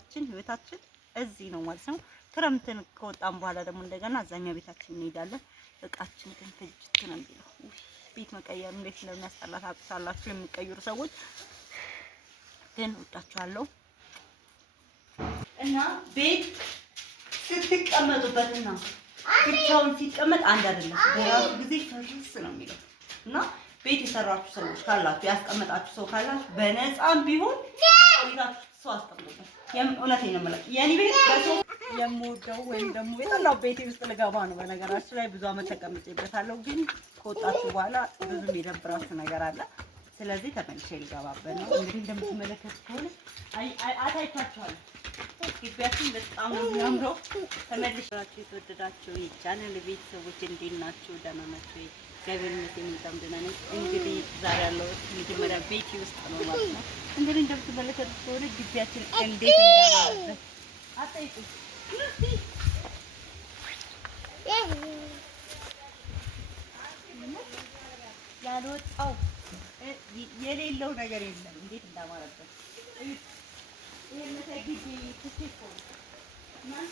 ኑሯችን ህይወታችን እዚህ ነው ማለት ነው። ክረምትን ከወጣን በኋላ ደግሞ እንደገና አዛኛው ቤታችን እንሄዳለን። እቃችን ግን ፍጅት ነው የሚለው። ቤት መቀየር እንዴት እንደሚያስጠላ ታውቃላችሁ የሚቀይሩ ሰዎች። ግን ወጣችኋለሁ እና ቤት ስትቀመጡበትና ብቻውን ሲቀመጥ አንድ አይደለም። በራሱ ጊዜ ፍርስ ነው የሚለው እና ቤት የሰራችሁ ሰዎች ካላችሁ ያስቀመጣችሁ ሰው ካላችሁ በነፃም ቢሆን ቤታችሁ ሰው አስቀምጡበት። እውነቴን ነው የምለው የኔ ቤት በሰው የምወደው ወይም ደግሞ የጠላው ቤቴ ውስጥ ልገባ ነው። በነገራችሁ ላይ ብዙ አመት ተቀምጬበታለሁ። ግን ከወጣችሁ በኋላ ብዙ የሚደብራችሁ ነገር አለ። ስለዚህ ተመልሼ ልገባበት ነው። እንግዲህ እንደምትመለከቱት ከሆነ አታይታችኋለሁ። ግቢያችን በጣም ነው የሚያምረው። ተመልሻችሁ የተወደዳችሁ የቻናል ቤተሰቦች እንዴት ናችሁ? ደህና ናችሁ? እግዚአብሔር ይመስገን በጣም ደህና ነኝ። እንግዲህ ዛሬ ያለሁት መጀመሪያ ቤቴ ውስጥ ነው ማለት ነው። እንግዲህ እንደምትመለከቱት ከሆነ ግቢያችን እንዴት እንዳማረበት አታይቱ። ያልወጣው የሌለው ነገር የለም። እንዴት እንዳማረበት ይሄን ተግቢ ትሽኮ ማን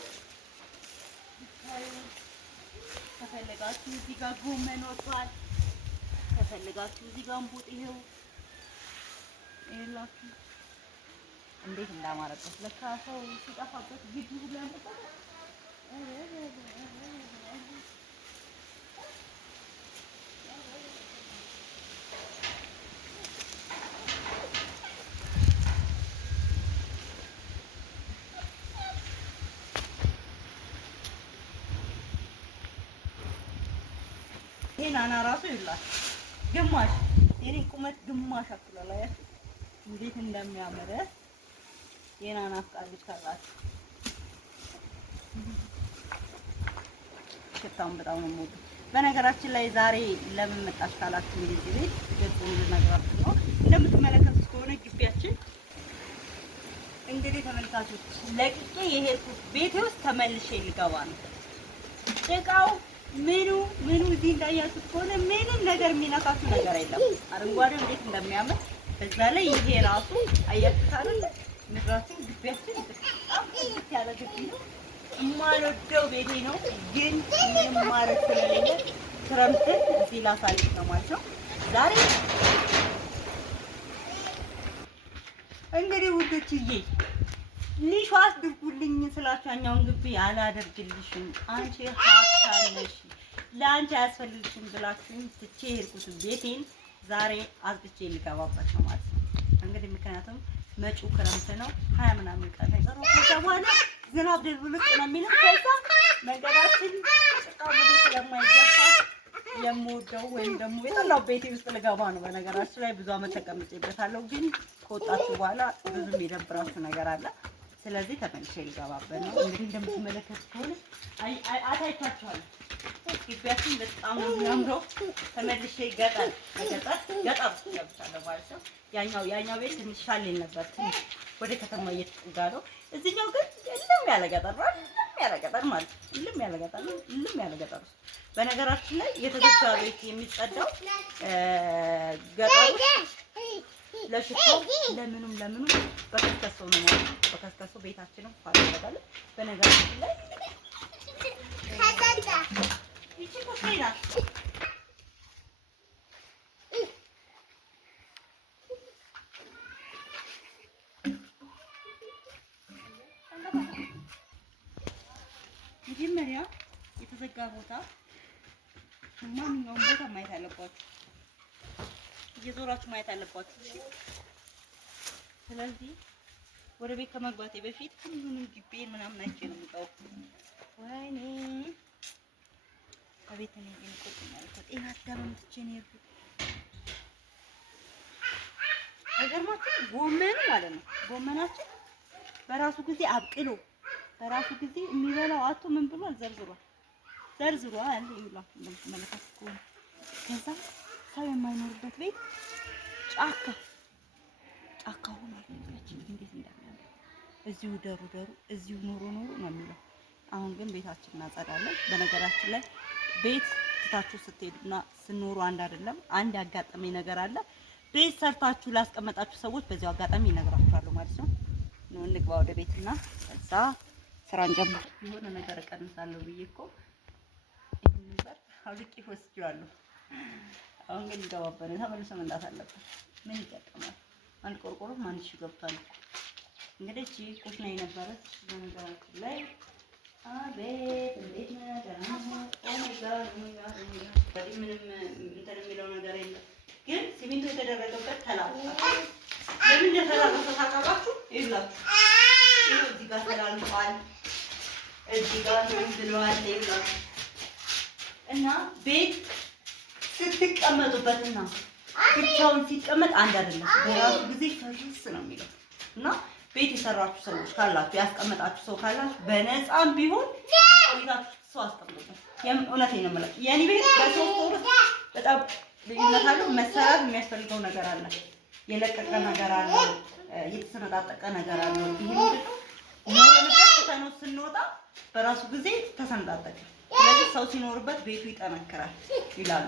ከፈለጋችሁ እዚህ ጋር ጎመን ወጥቷል። ከፈለጋችሁ እዚህ ጋር እንቡጥ ይሄው ይላችሁ እንዴት እንዳማረበት ለካ ሰው ሲጠፋበት ግቢ ሁሉ ያምርበት። ይሄ ናና ራሱ ይላል ግማሽ የኔ ቁመት ግማሽ አክላላ ያ እንዴት እንደሚያምር የናና አፍቃሪዎች ካላችሁ ሽታውን በጣም ነው የምወደው። በነገራችን ላይ ዛሬ ለምን መጣሽ ካላችሁ እንግዲህ ቤት ገጽን ልነግራችሁ ነው። እንደምትመለከቱት ከሆነ ግቢያችን እንግዲህ ተመልካቾች ለቅቄ የሄድኩት ቤቴ ውስጥ ተመልሼ ልገባ ነው። ጭቃው ምኑ እዚህ እንዳያችሁት ከሆነ ምንም ነገር የሚነካችሁ ነገር የለም። አረንጓዴው እንዴት እንደሚያምር በዛ ላይ ይሄ ራሱ አያችሁት አይደል? ምድራችን ግቢያችን በጣም ጥርት ያለ ግቢ ነው። የማልወደው ቤቴ ነው ግን ምንም ማለት ስለሌለ ክረምትን እዚህ ላሳልፍ ነው ማለት ነው። ዛሬ እንግዲህ ውዶችዬ ሊሾ አስድርጉልኝ ስላችሁ ያኛውን ግቢ አላደርግልሽም አንቺ ሀብታም ነሽ ለአንቺ አያስፈልግሽም ብላችሁኝ ትቼ ሄድኩት ቤቴን ዛሬ አዝብቼ ልገባበት ነው ማለት ነው። እንግዲህ ምክንያቱም መጪው ክረምት ነው 20 ምናምን ቀን አይቀረው። ከዛ በኋላ ዝናብ ደብልቅ ነው የሚለው። ከዛ መንገዳችን ጭቃ ብዙ ስለማይገፋ የምወደው ወይም ደግሞ የጠላው ቤቴ ውስጥ ልገባ ነው። በነገራችሁ ላይ ብዙ አመት ተቀምጬበታለሁ። ግን ከወጣችሁ በኋላ ብዙ የሚደብራችሁ ነገር አለ። ስለዚህ ተመልሼ ልገባበት ነው። እንግዲህ እንደምትመለከቱት ከሆነ አታይታችኋል። ግቢያችን በጣም ነው የሚያምረው። ተመልሼ ገጠር ገብቻለሁ ማለት ነው። ያኛው ቤት ትንሽ ሻሌል ነበር። ትንሽ ወደ ከተማ እየተጠጋ ነው። እዚህኛው ግን እልም ያለ ገጠር ነው። እልም ያለ ገጠር ውስጥ በነገራችን ላይ የተዘጋ ቤት የሚጸዳው ገጠር ለሽታው ለምኑም በከስከሶ ነው ማለት ነው። በከስከሶ ቤታችንን ፋል ያደርጋል። በነገራችን ላይ ይቺ ኮፍሬና መጀመሪያ የተዘጋ ቦታ ማንኛውም ቦታ ማየት አለባችሁ። እየዞራችሁ ማየት አለባችሁ። እሺ። ስለዚህ ወደ ቤት ከመግባቴ በፊት ሁሉንም ግቢዬን ምናምን አይቼ ነው የምገባው። ወይኔ ከቤት ነው የሚቆጥኛል እኮ ጤና አዳም ትቼ ነው የሄድኩት። አይገርማችሁ? ጎመን ማለት ነው። ጎመናችን በራሱ ጊዜ አብቅሎ በራሱ ጊዜ የሚበላው አቶ ምን ብሏል? ዘርዝሯል ይላችሁ እንደምትመለከቱት ከሆነ ከዛ ሰው የማይኖርበት ቤት ጫካ ሆኗል። ቤታችን እንዴት እንደሚያምር እዚሁ ደሩ እዚሁ ኖሮ ነው የሚለው። አሁን ግን ቤታችን እናጸዳለን። በነገራችን ላይ ቤት ትታችሁ ስትሄዱና ስኖሩ አንድ አይደለም። አንድ ያጋጠመኝ ነገር አለ። ቤት ሰርታችሁ ላስቀመጣችሁ ሰዎች በዚያው አጋጣሚ ይነግራችኋለሁ ማለት ነው። ነው እንግባ ወደ ቤትና ከዛ ስራ እንጀምር። የሆነ ነገር እቀንሳለሁ ብዬ እኮ ይሄን ነበር አውልቄ ወስጄዋለሁ። አሁን ግን ይገባበል ተመልሶ መምጣት አለበት። ምን ይጠቀማል? አንድ ቆርቆሮ ማን እሺ ገብቷል እኮ እንግዲህ እቺ ኩሽና የነበረች በነገራችን ላይ አቤት እንዴት ነው ደህና ነው? ምንም እንትን የሚለው ነገር የለም። ግን ሲሚንቶ የተደረገበት ተላልፏል። ለምን እንደተላልፏል ታውቃላችሁ? ይኸውላችሁ እዚህ ጋር ተላልፏል፣ እዚህ ጋር ብለዋል። ይኸውላችሁ እና ቤት ስትቀመጡበትና ብቻውን ሲቀመጥ አንድ አይደለም። በራሱ ጊዜ ፈርስ ነው የሚለው እና ቤት የሰራችሁ ሰዎች ካላችሁ ያስቀመጣችሁ ሰው ካላችሁ በነፃም ቢሆን ቤታችሁ ሰው አስቀምጡበት። እውነቴን ነው የምለው። የኔ ቤት በሶስት ወር በጣም ልዩነት አለው። መሰራት የሚያስፈልገው ነገር አለ፣ የለቀቀ ነገር አለ፣ የተሰነጣጠቀ ነገር አለ። ይሄ ምንድነው ኖረንበት ከተነው ስንወጣ በራሱ ጊዜ ተሰነጣጠቀ። ስለዚህ ሰው ሲኖርበት ቤቱ ይጠነክራል ይላሉ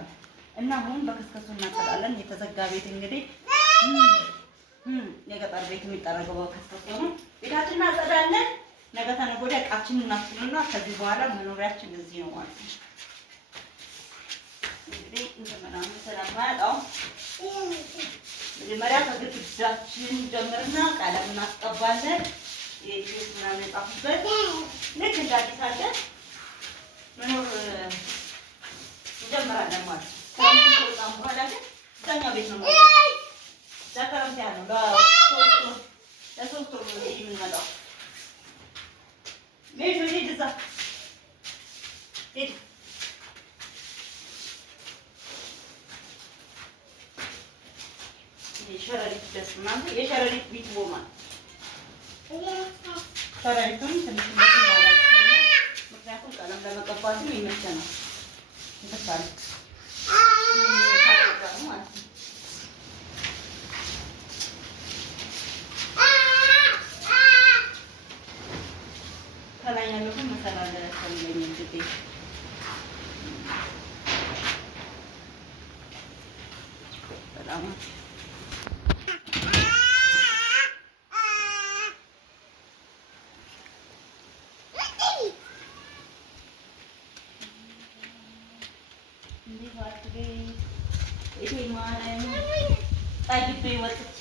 እና አሁን በከስከሱ እናጸዳለን። የተዘጋ ቤት እንግዲህ የገጠር ቤት የሚጠረገው በከስከሱ ነው። ቤታችንን እናጸዳለን። ነገ ተነገ ወዲያ ዕቃችንን እናስብና ከዚህ በኋላ መኖሪያችን እዚህ ነው ማለት ነው። እንግዲህ እንደምናምን ስለማያጣው መጀመሪያ ከግድግዳችን ጀምርና ቀለም እናስቀባለን። የኢትዮጵያ ምናምን የጻፉበት ልክ እንደ አዲስ አድርገን መኖር እንጀምራለን ማለት ነው። ከዛም በኋላ ግን እዛኛው ቤት ነው ለከረምት ያለው ለሶስት ወር የምንመጣው ቤት ሄድ እዛ ሄድ የሸረሪት ደስ እናንተ የሸረሪት ቤት ቦማል ሸረሪቱን ትንሽ ማለት ነው። ምክንያቱም ቀለም ለመቀባትም ይመቸናል። ይፈታል ማለት ነው። ከላይ ያለው ግን መሰላል ያስፈልገኝ እንግዲህ በጣም ጠይቤ ወጥቼ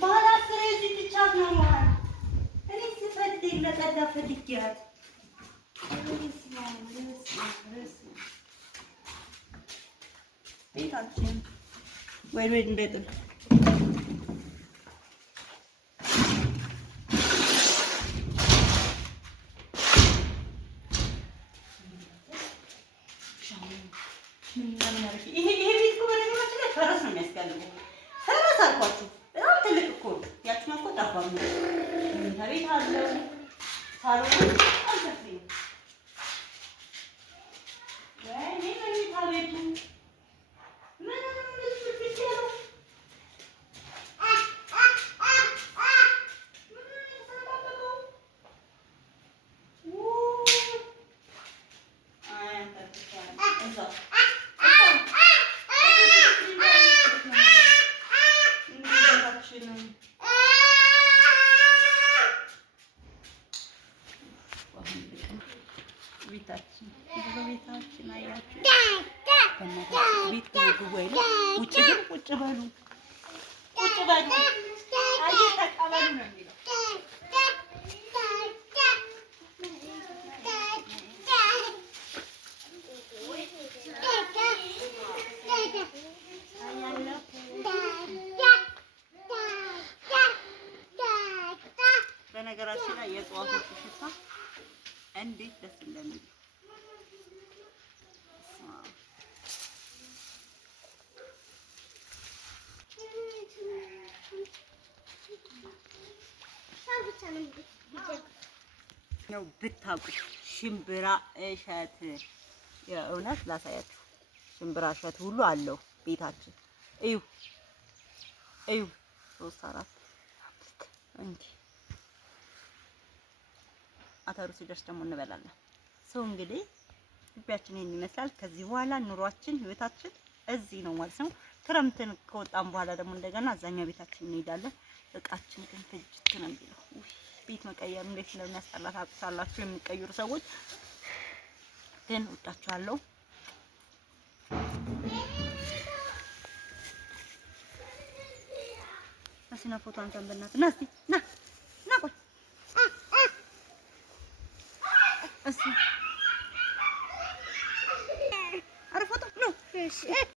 ባህል አስሬ እዚህ ትቻት ነው ማለት እኔ ስፈልግ ለጸዳ ፈልጊያት ቤታችን ወይ እንደጥል ይሄ ቤት እኮ በነገራችን ላይ ፈረስ ነው የሚያስፈልገው። ፈረስ አልኳችሁ በጣም ትልቅ እኮ ነው። ያችኛው እኮ ጠባብ ነው። መኝታ ቤት አለው፣ ሳሎን በጣም ሰፊ ነው። ወይኔ መኝታ ቤቱ ምንም ብቻ ነው። ቤታችን አያችሁ ቤት ግቡ አይደል? ውጭ ግን ቁጭ በሉ አየህ ተቀበሉ ነው የሚለው። በነገራችን ላይ የእጽዋቶቹ ሽታ እንዴት ደስ እንደሚል ነው ብታውቁት። ሽምብራ እሸት የእውነት ላሳያችሁ። ሽምብራ እሸት ሁሉ አለው ቤታችን። እዩ 3 4 5 እንዴ አተሩ ሲደርስ ደግሞ እንበላለን። ሰው እንግዲህ ግቢያችን ይሄን ይመስላል። ከዚህ በኋላ ኑሯችን ህይወታችን እዚህ ነው ማለት ነው። ክረምትን ከወጣን በኋላ ደግሞ እንደገና አዛኛው ቤታችን እንሄዳለን። እቃችን ግን ፍጅት ነው የሚለው። ቤት መቀየር እንዴት እንደሚያስጠላ ታውቃላችሁ የሚቀይሩ ሰዎች። ግን ወዳችኋለሁ። አስና ፎቶ አንተን በእናትህ ና እስኪ ና ቆይ እስኪ አረ ፎቶ ነው